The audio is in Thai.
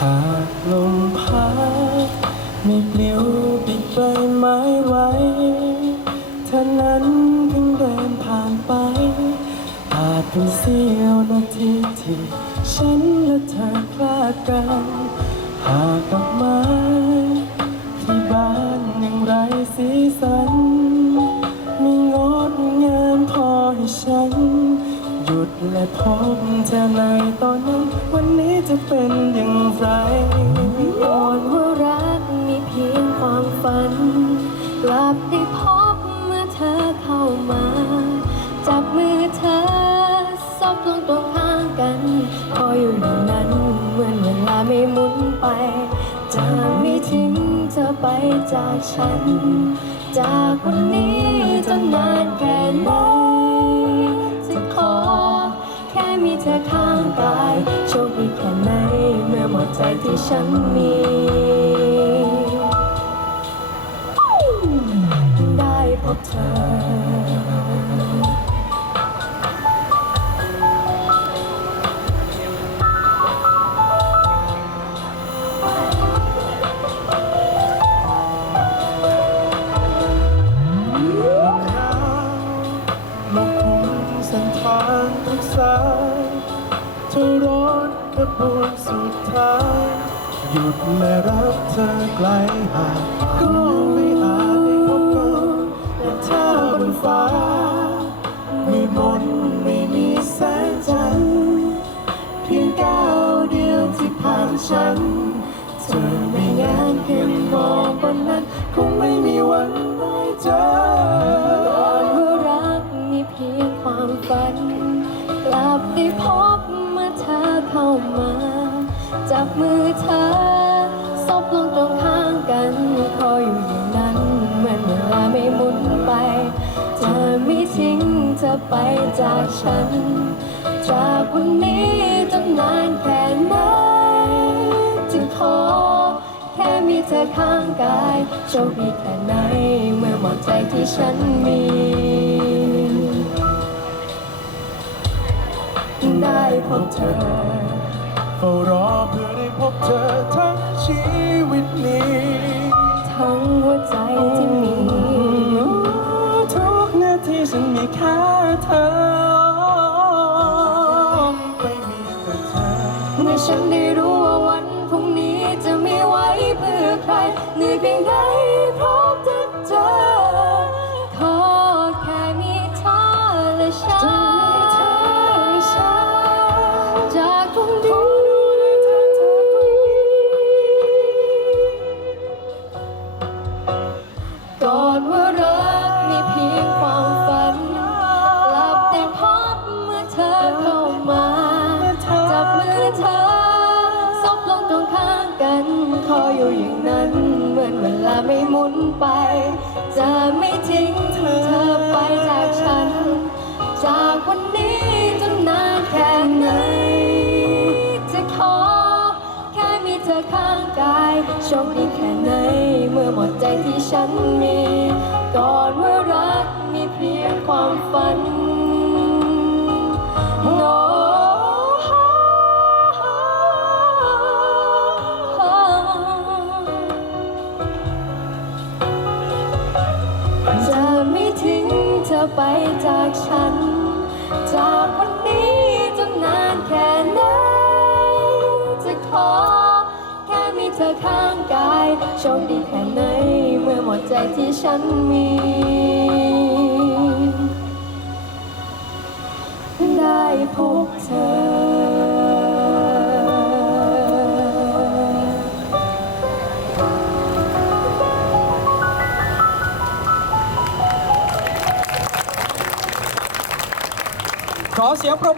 หากลมพัดไม่ปลิวปิดใบไม้ไว้เท่านั้นเพิ่งเดินผ่านไป อาจเป็นเสี้ยวนาทีที่ฉันและเธอพลาดกัน หาก ยุดและพบเธอในตอนนั้น วันนี้จะเป็นอย่างไรวอนว่ารักมีเพียงความฝัน กลับได้พบเมื่อเธอเข้ามา จับมือเธอซบลงตัวข้างกันคอยอยู่อย่างนั้นเหมือนเวลาไม่หมุนไป จะไม่ทิ้งเธอไปจากฉัน จากวันนี้จนนานแค่ไหน ที่ฉันมี ได้พบเธอลงคุมเส้นทางทุกสายเธอร ถขบวนสุดท้าย หยุดและรับเธอไกลห่างก็ไม่อาจได้พบกันแต่ถ้าบนฟ้าไม่มนไม่มีแสงจันทร์เพียงก้าวเดียวที่ผ่านฉัน เธอไม่งานขึ้นมองบนนั้น คงไม่มีวันได้เจอ บมือเธอซบลงตรงข้างกันคอยอยู่อย่างนั้นเหมือนเวลาไม่หมุนไปจะไม่ทิ้งเธอไปจากฉัน จากวันนี้จนนานแค่ไหนจะขอแค่มีเธอข้างกายโชคดีแค่ไหนเมื่อหมดใจที่ฉันมีได้พบเธอ เฝ้ารอเพื่อได้พบเธอทั้งชีวิตนี้ทั้งหัวใจที่มีทุกนาทีฉันมีแค่เธอไม่มีแต่เธอเมื่อฉันได้รู้ว่าวันพรุ่งนี้จะไม่ไว้เพื่อใครเหนื่อยเพียงใด นั้นเหมือนเวลาไม่หมุนไป จะไม่ทิ้งเธอไปจากฉัน จากวันนี้จนนานแค่ไหน จะขอแค่มีเธอข้างกายโชคดีแค่ไหน เมื่อหมดใจที่ฉันมี ก่อนว่ารักมีเพียงความฝัน ไปจากฉัน จากวันนี้จนนานแค่ไหนจะขอ แค่มีเธอข้างกายโชคดีแค่ไหนเมื่อหมดใจที่ฉันมีได้พบเธอ เสียงปรบมือ